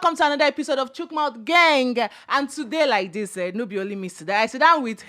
welcome to another episode of ChookMouthGeng. And today, like this, no be only me today. I sit down with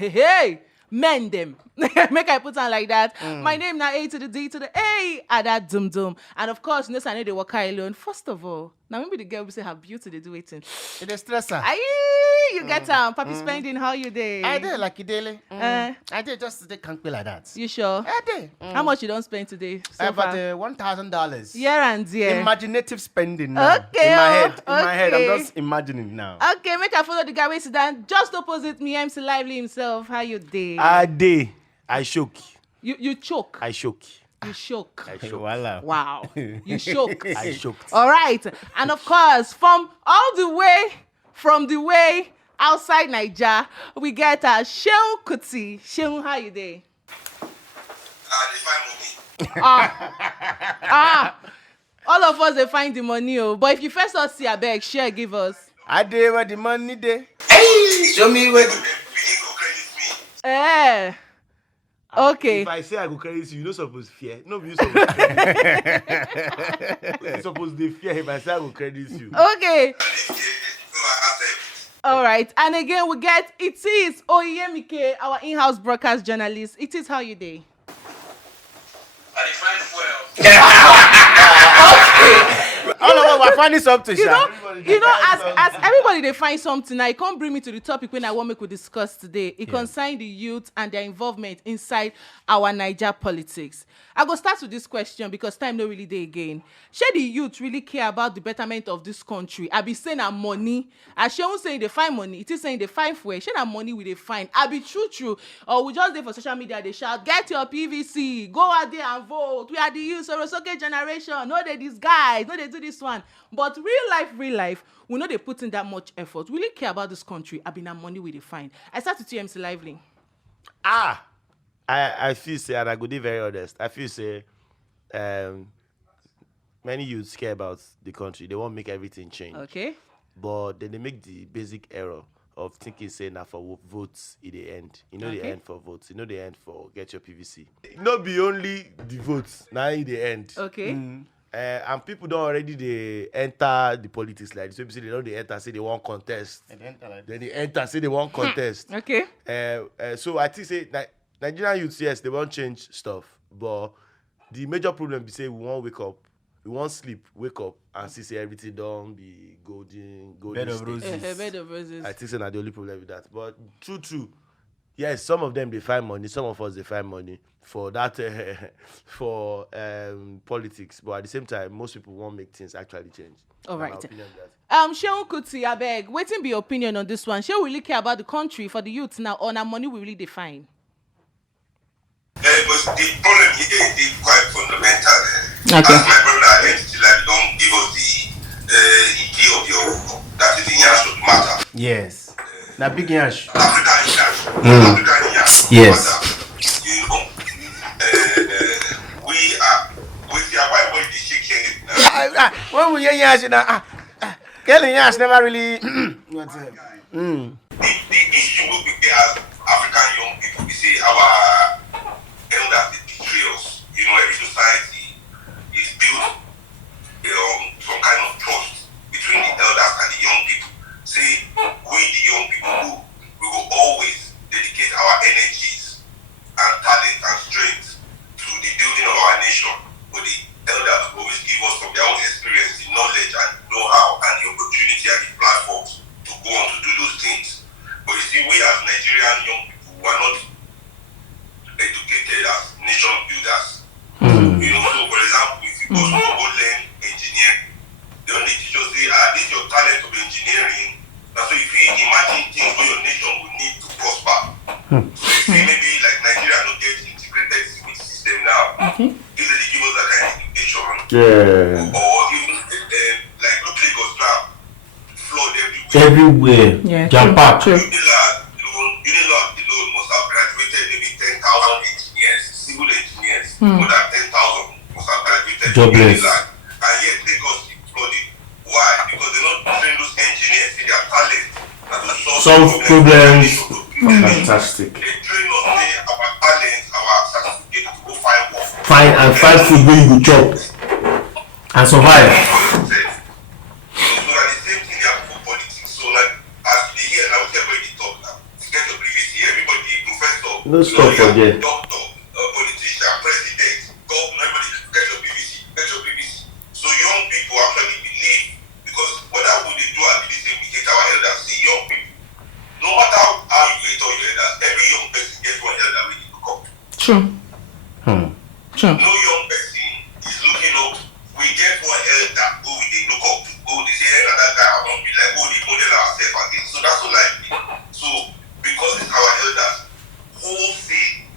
men them. Make I put on like that. My name now A to the D to the A at that dum dum. And of course, you know, I know they work alone. First of all, now maybe the girl will say her beauty they do waiting. It is stressor. Aye, you get Papi spending how you day? I did like you daily. I did just today can't be like that. You sure? I did. How much you don't spend today? So About $1,000. Year and year. Imaginative spending now. Okay, In my head. okay. In my head. I'm just imagining now. Okay, make I follow the guy who sit down just opposite me, MC Lively himself. How you day? I did. I shook. You choke. I shook. You shook. I shook. Wow. You shook. I shooked. All right. And of course, from the way outside Nigeria, we get Shehu Kuti. Shehu, how you day? They find money. All of us, they find the money. Oh. But if you first not see a bag, share, give us. I did where the money day. Hey, show me where the go credit me. Okay. If I say I go credit you, you don't supposed fear. No, you supposed fear. You supposed to fear if I say I go credit you. Okay. All right. And again, we get, it is Oyemike, our in-house broadcast journalist. It is how you day. I find fuel. All of us are finding something, You know, Sha. as everybody they find something now, it can't bring me to the topic when I want to discuss today. It concerns the youth and their involvement inside our Niger politics. I go start with this question because time no really day again. Should the youth really care about the betterment of this country? I be saying our money. As she won't saying they find money, it is saying they find fuel. Should our money we they find? I be true. Or we just there for social media, they shout, get your PVC, go out there and vote. We are the youth, so okay generation. No, they these guys, no, they do this one. But real life, we know they put in that much effort. We really care about this country. I been our money we they find. I start with you, MC Lively. I feel say, and I go be very honest, I feel say many youths care about the country. They want to make everything change. Okay. But then they make the basic error of thinking say now for votes in the end. You know the end for votes. You know the end for get your PVC. Not be only the votes, now in the end. Okay. And people don't already they enter the politics like this. So they don't they enter, say they want contest. Then they enter, say they want contest. Okay. So I think say Nigerian youths, yes, they want change stuff, but the major problem is say we want wake up, we want sleep, wake up, and see say everything don't be golden Bed of roses. I think say not the only problem with that. But true. Yes, some of them they find money, some of us they find money for that for politics. But at the same time, most people won't make things actually change. All right. That. Shehu Kuti, I beg, waiting be your opinion on this one. Shehu really care about the country for the youth now, or our money we really define. But the problem here is quite fundamental. Okay. As my brother identity like don't give us the idea of your that is the yash of matter. Yes. Now big yash. African yash. African yash. Yes. You know, we are with your white boy the shaking now. When we hear yash now, Kelly yash never really. What's it? The issue will be there as African young people. We see our elders they betray us. You know, every society is built some kind of trust between the elders and the young people. Say we the young people we will always dedicate our energies and talent and strength to the building of our nation. But the elders always give us from their own experience, the knowledge and know-how and the opportunity and the platforms to go on to do those things. But you see, we as Nigerian young people were not educated as nation builders. You know, so for example, if you go to learn engineering, they only teach us say, this is your talent of engineering. And so if you imagine things where your nation will need to prosper. So you see maybe like Nigeria not get integrated civil system now. If they give us that kind of education, or even like look Lagos now, flood everywhere. Yeah. True. Unilag alone must have graduated maybe 10,000 engineers, civil engineers, more than 10,000 must have graduated Unilag. And yet Lagos is flooded. Why? Because they don't train those engineers in their talent and to solve problems. Fantastic. They train us in our talent, our certificate to go find work. Find food when you chop and survive. So at the same No stop for there. Doctor, politician, president, governor, everybody get your PVC. So young people actually believe, because whether would they do and they say we hate our elders, see young people, no matter how you hate all your elders, every young person gets one elder we need to come to. True. True. No young person is looking up. We get one elder who they look up to. Oh, they say that guy I won't be like, oh, they model ourselves again. So that's all like me. So because it's our elders, wholesale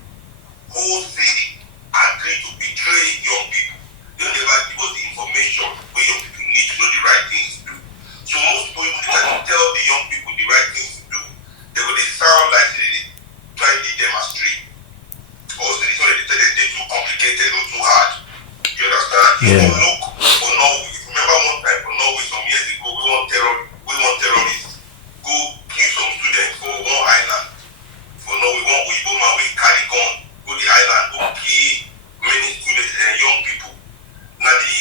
agree to betray young people. They don't ever give us the information where young people need to know the right things to do. So most people, when they try to tell the young people the right things to do, they sound like they try to lead them astray. Also, this one they tell them they're too complicated or too hard. You understand? Yeah. If you look for Norway, remember one time for Norway some years ago, we want terrorists go kill some students for one island. For Norway, one Igbo man we carry gun, go the island, go kill many students and young people. Now the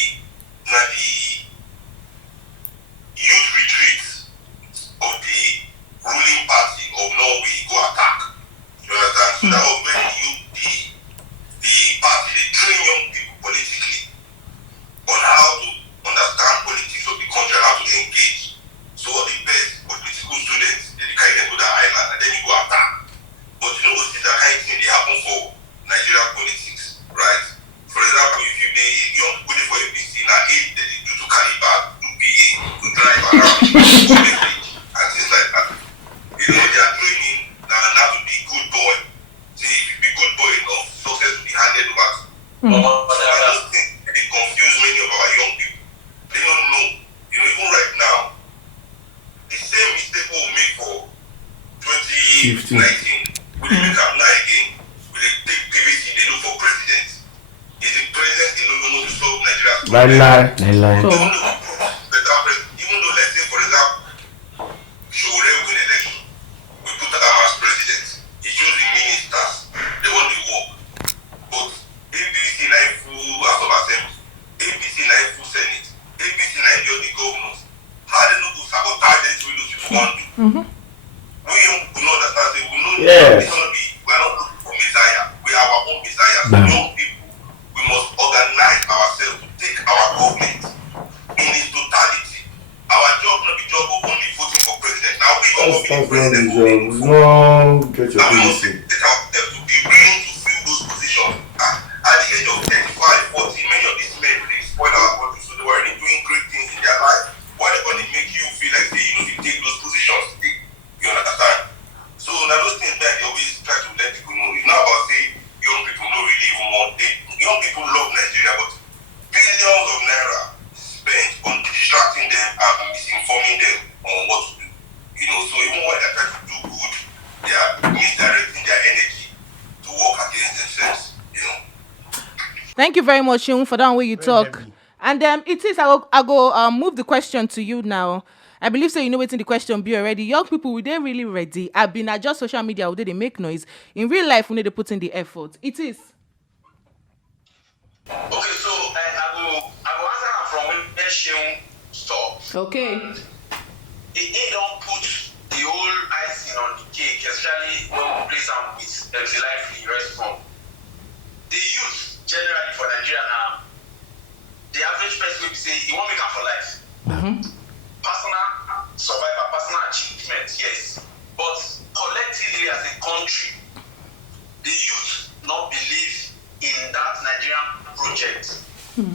youth retreats of the ruling party of Norway go attack. You understand? So that was when the party they train young people politically on how to understand politics of the country and how to engage. So all the best political students, they carry them to that island and then you go attack. But you know what that kind of thing they happen for Nigerian politics, right? For example, if you the young people for APC now 8 they do to carry back, do PA, to drive around, go message, and things like that. You know they are training now to be good boy. See, if you be good boy enough, success will be handed over to. So I just think they confuse many of our young people. They don't know. You know, even right now, the same mistake we will make for 2019, we will make up now again. We will take PVC, they look for president. Is the president alone know to solve Nigeria's problem? Even though, let's say, for example, Shore win election, we put Adam as president. He choose the ministers, they want the work. But APC like full House of Assembly, APC like full Senate, APC like the governors. How they know to sabotage it with those people want to? We young people know that we know we are not looking for Messiah. We are our own Messiah. So young people, we must organize ourselves to take our government in its totality. Our job not be job of only voting for president. Now we don't want to be president. Get your And we must PVC. take ourselves to be willing to fill those positions. At the age of 35, 40, many of these men they spoil our country, so they were already doing great things in their life. Why they going to make you feel like they, you take those positions? You understand? So now those things that they always try to let people know. It's not about saying young people don't really even want. Young people love Nigeria, but billions of naira spent on distracting them and misinforming them on what to do. You know, so even when they try to do good, they are misdirecting their energy to work against themselves. You know. Thank you very much, Shun, for that way you talk. heavy. And it is I go move the question to you now. I believe so. You know what's in the question be already. Young people, were they really ready? I've been at just social media, would they make noise? In real life, we need to put in the effort. It is. Okay, so I go answer from where Shun stopped. Okay. They don't put the whole icing on the cake, especially when we place them with MC Lively response. The youth generally for Nigeria now, the average person will say he won't make up for life. Personal survival, personal achievement, yes. But collectively as a country, the youth not believe in that Nigerian project. You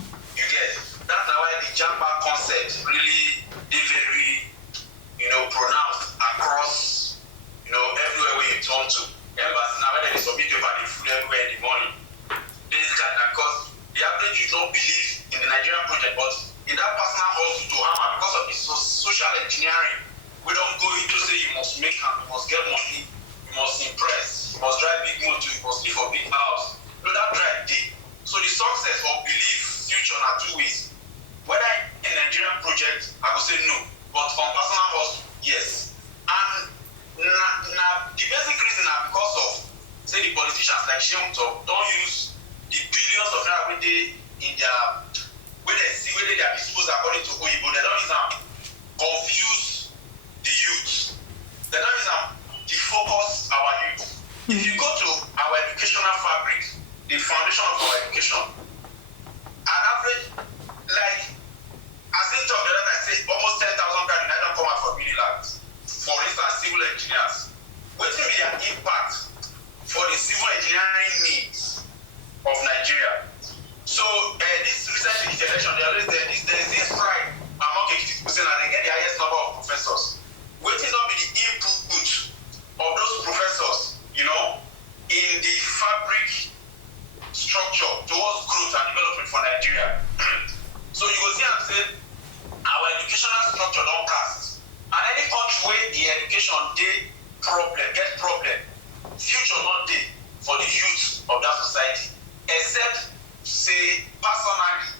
get? That's why the Jamba concept really is very, pronounced across, everywhere where you turn to. Embassy now, when they submit paper, they food everywhere in the morning. Basically, because the average youth don't believe in the Nigerian project, but in that personal hustle to hammer, because of the social engineering, we don't go into say you must make hand, you must get money, you must impress, you must drive big motor, you must live for big house. That drive day. So the success or belief future are two ways. Whether in Nigerian project, I will say no, but on personal hustle, yes. And the basic reason are because of say the politicians like Ontop don't use the billions of naira when they in their when they see whether they are disposed according to Oyibo, they don't use them confuse the youth. They don't use them defocus our youth. If you go to our educational fabric, the foundation of our education, an average, like, as they talk the other time, say almost 10,000 graduates don't come out for labs. For instance, civil engineers. What will be their impact for the civil engineering needs of Nigeria? So this recent election, there's this pride among 80% and they get the highest number of professors. What is not be the input of those professors, you know, in the fabric structure towards growth and development for Nigeria? So you will see I'm saying our educational structure don't cast. And any country where the education get problem, future not day for the youth of that society, except say personally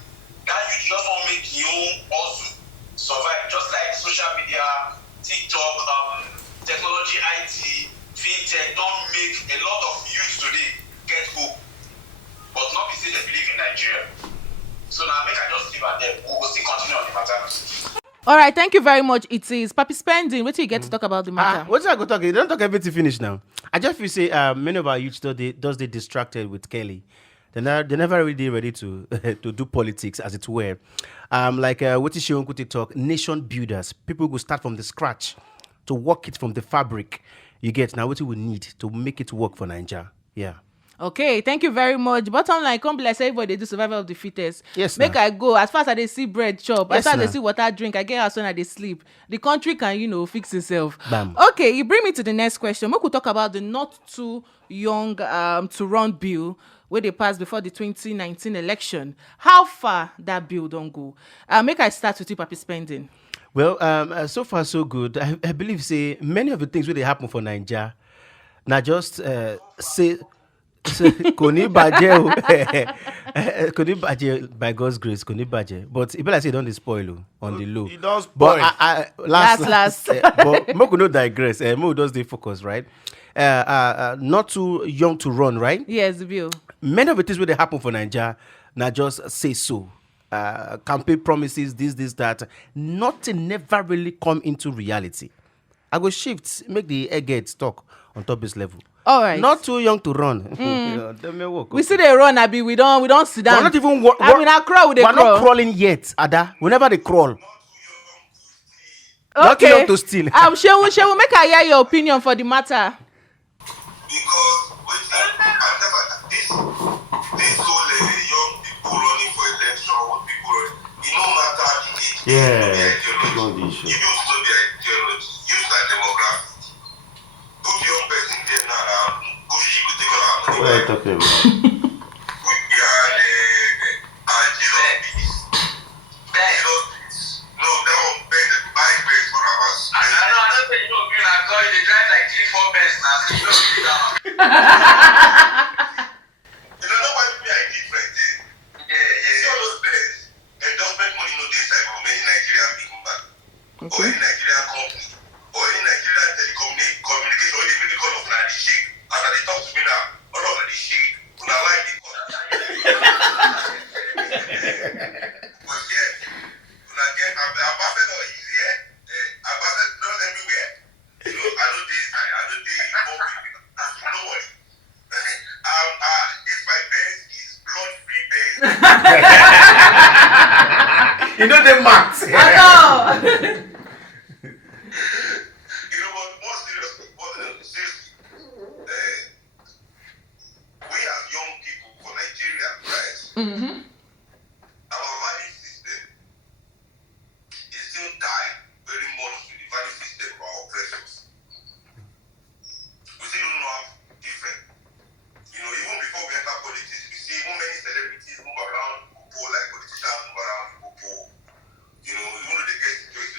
that you just want to make you also survive, just like social media, TikTok, technology, IT, fintech don't make a lot of youth today get hope, but not be say they believe in Nigeria. So now make I just leave at them. We will still continue on the matter. All right, thank you very much. It is Papi Spending. What do you get to talk about the matter? What did I go talk? You don't talk everything finished now. I just feel say many of our youth they distracted with Kelly. They never really ready to to do politics as it were. Like what is your talk? Nation builders. People who start from the scratch to work it from the fabric. You get now what we need to make it work for Nigeria. Yeah. Okay, thank you very much. Bottom line, come be like say everybody they do survival of the fittest. Yes, make nah. I go as fast as they see bread chop, Yes, as fast as nah. they see water drink, I get house when I they sleep. The country can fix itself. Bam. Okay, you bring me to the next question. We could talk about the not too young to run bill where they passed before the 2019 election. How far that bill don't go? Make I start with you, Papi Spending. Well, so far so good. I believe say many of the things where they happen for Nigeria, now just say. Koni baje by God's grace, Koni baje. But it be like say don't spoil on the low. It does But spoil. Last. but Mo could not digress. Mo does the focus, right? Not too young to run, right? Yes, the bill. Many of the things where they happen for Nigeria, now just say so. Campaign promises, this, that. Nothing never really come into reality. I go shift, make the eggheads talk on top this level. All right. Not too young to run. We see they run, Abi. We don't sit down. We're not even. I mean, I crawl with the We're crawl. not crawling yet, Ada. Whenever they crawl. Okay. Not too young to steal. Shewu, make I hear your opinion for the matter. Because this whole young people running for election, what people running, it no matter the age, Yeah, the not the issue. If you know the ideology, use that demographics. Put young person there now, go she will take on our money. What are you talking about? We are Jesus peace. Jesus peace. No, that one best buy best for us. I don't think you know green and gold, they drive like 3-4 best now, so you don't see that. You know why we are different there? Yeah. See all those best. Endowment money no dey side for many Nigerian people back. Or any Nigerian company. Or any Nigerian communication wey dey make the call of una dey shake. As I dey talk to me now, all of una dey shake. Una line dey cut. But yet, una get ambassador is here. Ambassador everywhere. You know, I don't dey involved with nobody. This my best is blood-free best. You know the max. I know. You know what? More seriously, we as young people for Nigeria, right? Mm-hmm. Our value system is still tied very much to the value system of our oppressors. We still don't know how different. You know, even before we enter politics, we see even many celebrities move around, like politicians move around, you know, even though they get into it,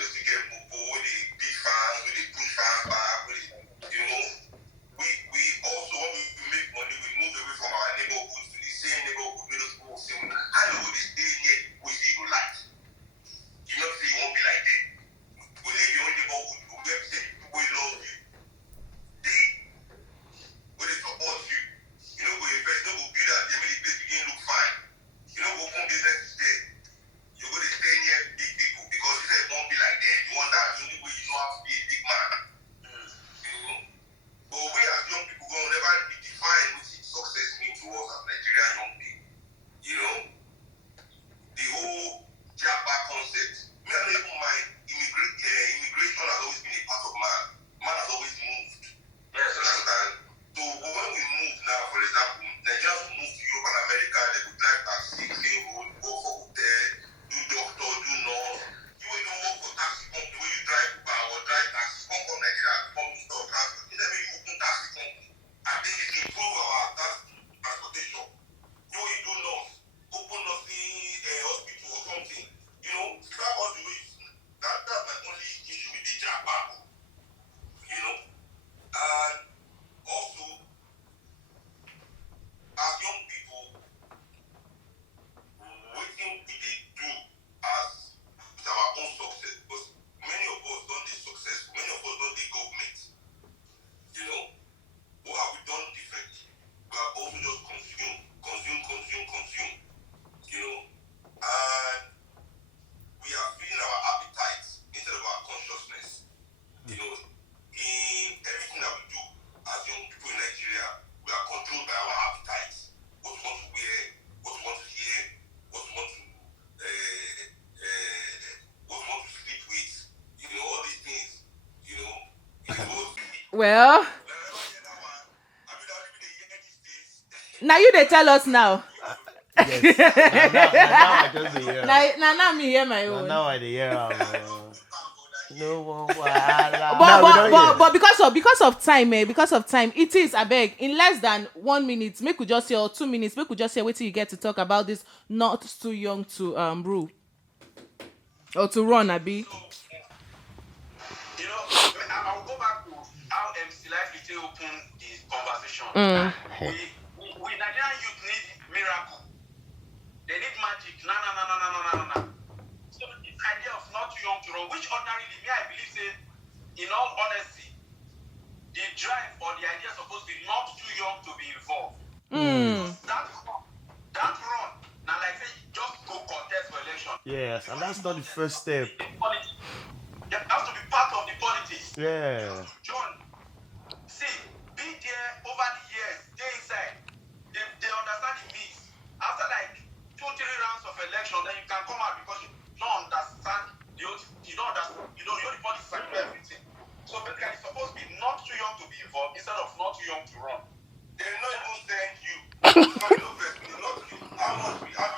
Well, Let me hear that one. I mean, I'll even hear these days. now you they tell us now. Yes. now I just dey hear. Now me hear my own. Now I dey hear. No one But, wahala. but because of time, it is I beg in less than 1 minute, make we just hear or 2 minutes, make we just hear wait till you get to talk about this not too young to rule or to run, Abi. You know, I'll go back to how MC Life Little opened this conversation. We Nigerian youth need miracle. They need magic. No. So this idea of not too young to run, which ordinarily me I believe say, in all honesty, the drive or the idea is supposed to be not too young to be involved. That run, now like say just go contest for election. Yes, and that's not the first step. That has to be part of the politics. Yeah. John, see, be there over the years, stay inside. They understand the mix. After like 2-3 rounds of election, then you can come out because you don't understand you don't understand, you know the politics and you know everything. So basically it's supposed to be not too young to be involved instead of not too young to run. They're not even saying you. How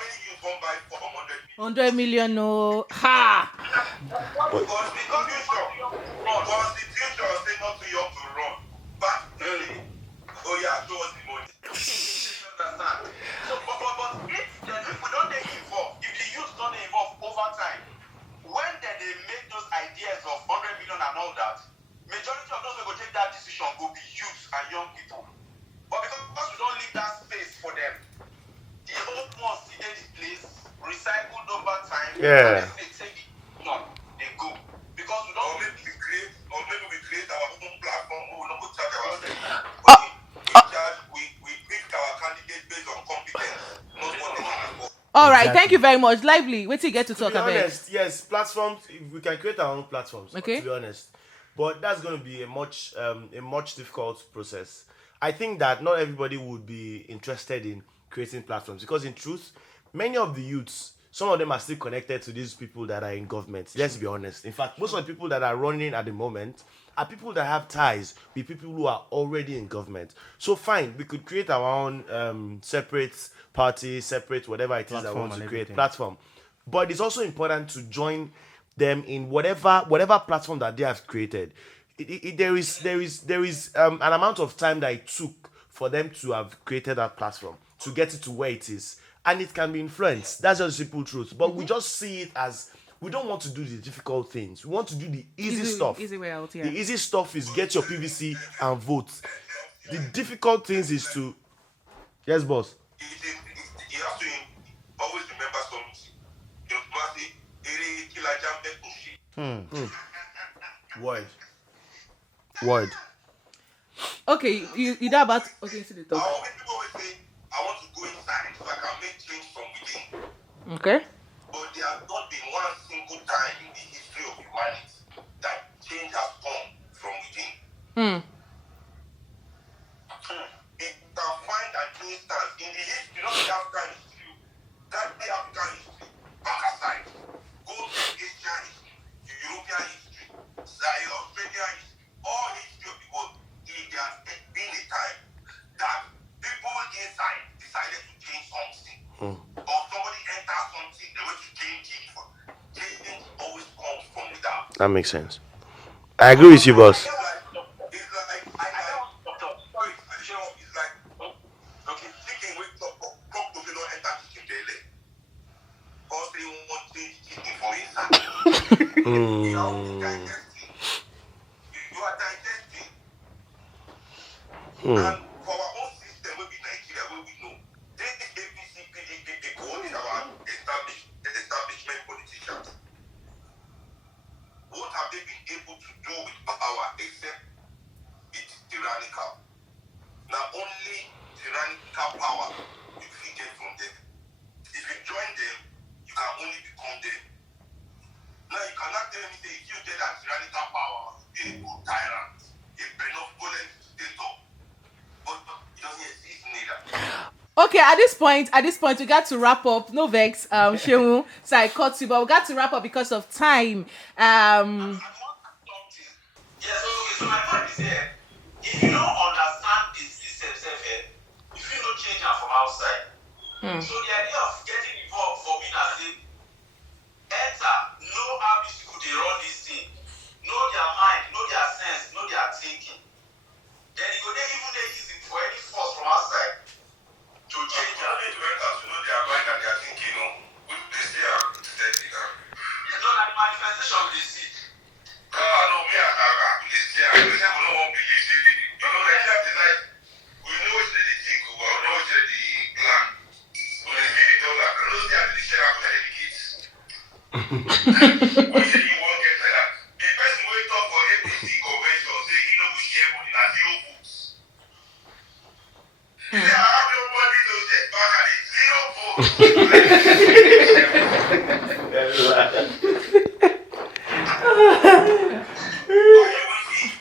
many you come by for 100 million, no. Ha! Because Constitution say not too young to run. But really, Oya Join the money. Understand? So, but if we don't get involved, if the youth don't get involved over time, when they make those ideas of 100 million and all that, majority of those who go take that decision will be youth and young people. But because we don't leave that space for them, the old ones see the place, recycled over time, Yeah. and then they take it on, they go. Because we don't maybe we create our own platform, we will not go charge ourselves. We pick our candidate based on competence, not what they want to go. All right, thank you very much. Lively. Wait till you get to talk To be about. honest, yes, platforms. We can create our own platforms. Okay. To be honest, but that's going to be a much difficult process. I think that not everybody would be interested in creating platforms because, in truth, many of the youths, some of them are still connected to these people that are in government. Let's be honest. In fact, most of the people that are running at the moment are people that have ties with people who are already in government. So fine, we could create our own separate party, separate whatever it is that we want to create platform. But it's also important to join them in whatever platform that they have created. There is an amount of time that it took for them to have created that platform to get it to where it is, and it can be influenced. That's just the simple truth. But we just see it as we don't want to do the difficult things. We want to do the easy stuff. Easy way out, yeah. The easy stuff is get your PVC and vote. The difficult things is to yes, boss. You have to always remember something. You must say, Word. Okay, you know about okay, see the talk. How many people will say, I want to go inside so I can make change from within? Okay. But there has not been one single time in the history of humanity that change has come from within. It can find an instance in the history, not the African history, that the African history, back aside, go to Asian history, the European history, the Australian history, all history of the world, there has been a time that people inside decided to change something. Or somebody enters something, they want to change it. Change always comes from without. That makes sense. I agree with you, boss. You are digesting. And for our own system, we be Nigeria, we know. This APC, PDP, they coordinate our establishment politicians. What have they been able to do with power except it's tyrannical? Now only tyrannical power you can get from them. If you join them, you can only become them. Now you cannot tell me say if you get that tyrannical power, you're a good tyrant, a benevolent dictator. But it doesn't exist neither. Okay, at this point, we got to wrap up. No vex, Shehu. So I cut you, but we got to wrap up because of time. Yeah, so my point is here. if you don't understand the system, if you don't change them from outside. So the idea of getting involved for me now is enter, know how these people they run this thing, know their mind, know their sense, know their thinking. Then you go there even they easy for any force from outside to change them. You need to enter to know their mind and their thinking, you know. They say steady now. You know like manifestation with the seed. No, me they say we don't want believe you know like that is like we know what they think, we know what they plan. We see the dollar, and those things they share out with the kids. We say you won't get like that. The person who talk for APC convention say he no go share money na zero votes. He say I have no money to get back and it's zero votes.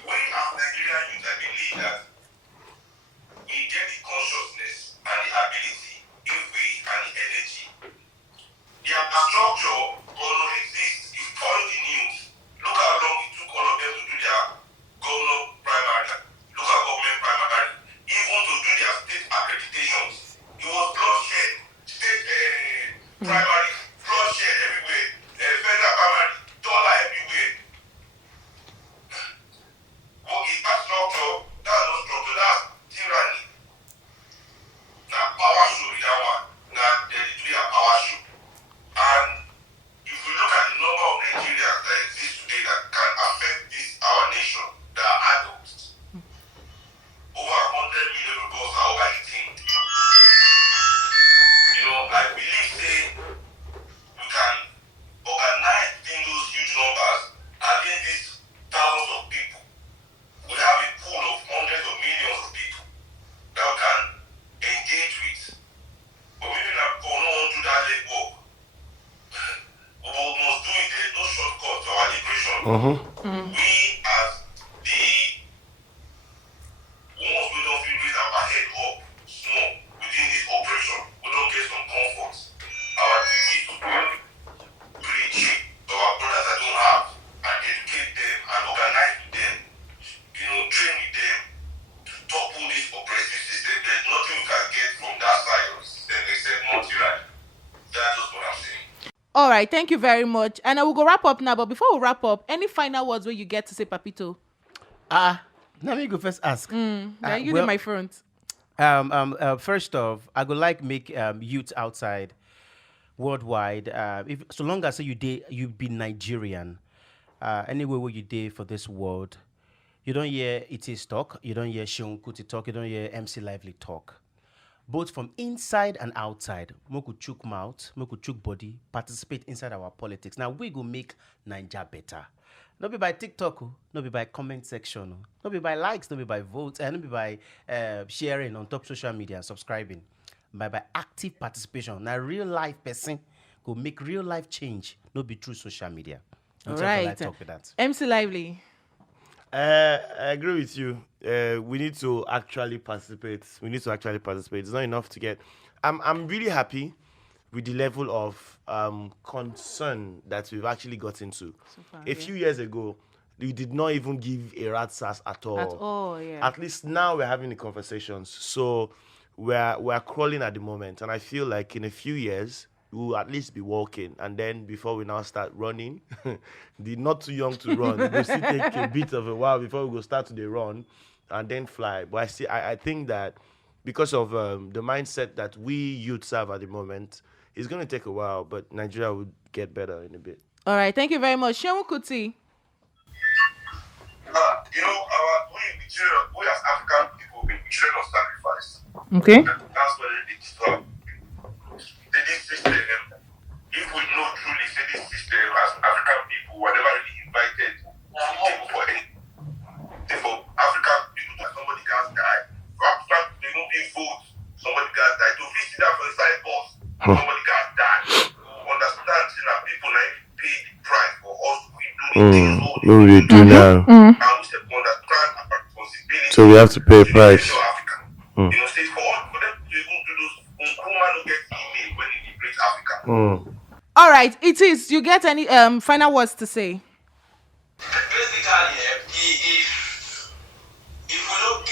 We as Nigerian youth, I believe that we get the consciousness and the ability, if we and the energy. Their structure gonna exist. You follow the news. Look how long it took all of them to do their governor primary, local government primary, even to do their state accreditations. It was bloodshed. State primary, bloodshed everywhere. Federal primary, dollar everywhere. What is that structure? That's not structure, that's tyranny. Now power show with that one. Now they do their power show. And if you look at the number of Nigerians that exist today that can affect this our nation, that are adults, over 100 million of us are over 18. You know, I believe say we can organize within those huge numbers against these thousands of people. We have a pool of hundreds of millions of people that we can engage with. But maybe not go on to that legwork. We must do it. There's no shortcut to our liberation. We as the ones we don't feel raise our head up small within this operation, we don't get some comfort. Our duty is to preach to our brothers that don't have and educate them and organize with them, you know, train with them to topple this oppressive system. There's nothing we can get from that side of the system except more tyranny. That's just what I'm saying. All right, thank you very much. And I will go wrap up now. But before we wrap up, any final words where you get to say, Papito? Let me go first ask. Yeah, you did my front. First off, I would like make youth outside worldwide. If so long as you be Nigerian, anywhere where you did for this world, you don't hear Iti's talk, you don't hear Seun Kuti talk, you don't hear MC Lively talk. Both from inside and outside, we could chook mouth, we could chook body, participate inside our politics. Now we go make NAIJA better. Not be by TikTok, not be by comment section, not be by likes, not be by votes, and not be by sharing on top social media and subscribing. By active participation. Now real life person go make real life change, not be through social media. All right. Talk with that. MC Lively. I agree with you. We need to actually participate. It's not enough to get. I'm really happy with the level of concern that we've actually got into. So far, a few years ago, we did not even give a rat's ass at all. At all, yeah. At least now we're having the conversations. So we're crawling at the moment, and I feel like in a few years we'll at least be walking, and then before we now start running, the not too young to run, we'll still take a bit of a while before we go start to run and then fly. But I think that because of the mindset that we youths have at the moment, it's going to take a while, but Nigeria will get better in a bit. All right, thank you very much. Seun Kuti. You know, we as African people, we children of sacrifice. Okay. That's what they did stop. This system, if we know truly, say this system as African people were never really invited to table for anything. For African people, somebody got died. For African people, they don't even vote. Somebody got died. To visit that for the side boss, somebody got died. Understand that people like pay the price for us to be doing things. What will they do now? And we should understand our responsibility. So we have to pay a price. You know, say for them to even do those Nkrumah no get email when he liberates Africa. All right, it is. You get any final words to say? Basically, if we don't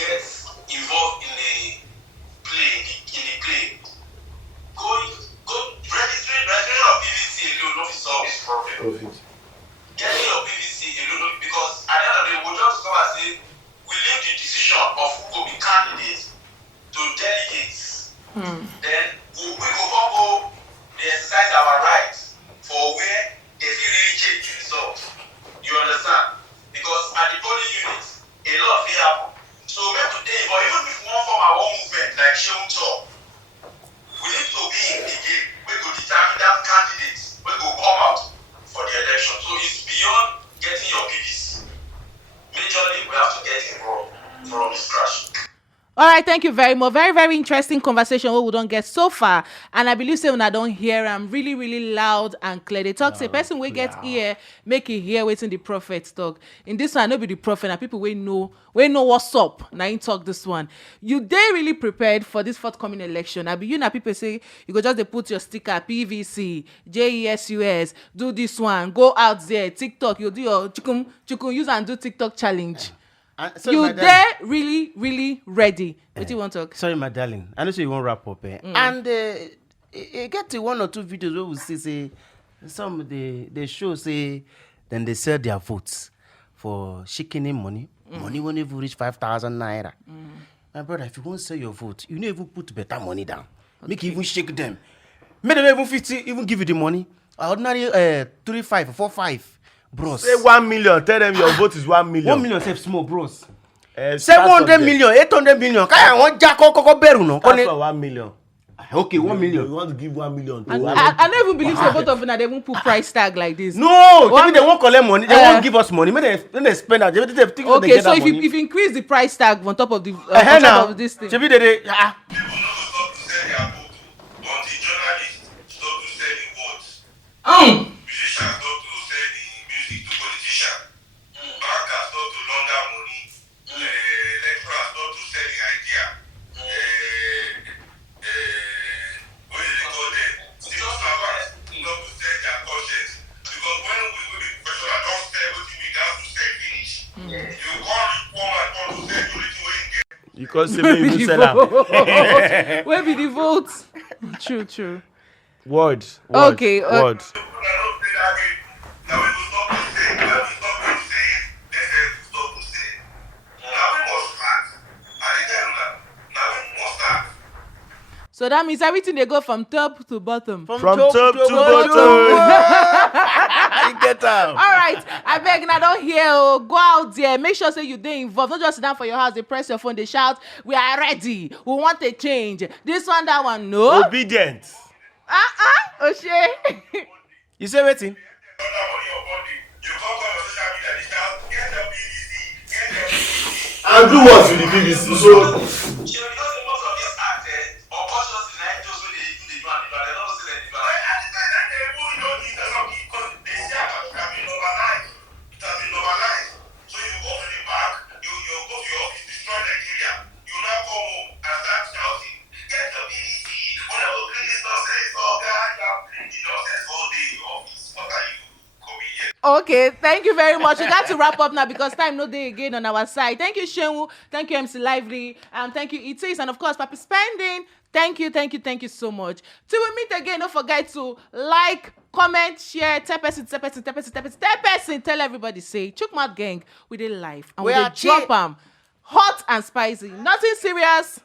Sheung talk. We need to be in the game. We go determine that candidates. We go come out for the election. So it's beyond getting your PVC. Majorly, we have to get involved from the scratch. All right, thank you very much. Very, very interesting conversation we don't get so far. And I believe say when I don't hear I'm really, really loud and clear. They talk, say person we get ear, make it hear waiting the prophet talk. In this one, I know be the prophet and people we know what's up. Now you talk this one. You they really prepared for this forthcoming election. I be you now people say you go just they put your sticker PVC, JESUS, do this one, go out there, TikTok, you do your chukum use and do TikTok challenge. You there really, really ready. What do you want to talk? Sorry, my darling. I know so you won't wrap up. And you get to 1 or 2 videos where we see say some they show say then they sell their votes for shaking in money. Money won't even reach 5,000 naira. My brother, if you won't sell your vote, you don't even put better money down. Okay. Make you even shake them. Make them even 50, even give you the money. Ordinary 3-5, 4-5. Bros. Say 1 million. Tell them your vote is 1 million. 1 million save small, bros. 700 million, 800 million. Kaya want jack beru no. That's for 1 million. Okay, 1 million. You want to give 1 million to I don't even believe so both of them they won't put price tag like this. No, maybe they won't collect money. They won't give us money. Maybe they spend that. Okay, so if you increase the price tag on top of the on top of this thing. People not stop to sell their vote until journalists stop to sell the words. Musicians stop to sell the music to politicians. Bankers stop to launder money. Lecturers stop to sell the idea. What do they call them? Civil servants stop to sell their conscience. Because when we be professional, don't sell everything we have to sell finish. You can't reach one man to sell everything where you get. You can't say me you sell am. Where be the votes? True. Words. Okay, Words. So that means everything they go from top to bottom. From top to bottom. You get out. All right, I beg now don't hear. Go out there. Make sure say you they involved. Not just sit down for your house. They press your phone. They shout, "We are ready. We want a change." This one, that one, no. Obedient. Oshe. You say waiting. And do what with the BBC? So. Okay, thank you very much. We got to wrap up now because time no day again on our side. Thank you, Shehu. Thank you, MC Lively. Thank you, ETs. And of course, Papi Spending. Thank you so much. Till we meet again, don't forget to like, comment, share, tell everybody, say, ChookMouthGeng, we did live. And we did drop them hot and spicy. Nothing serious.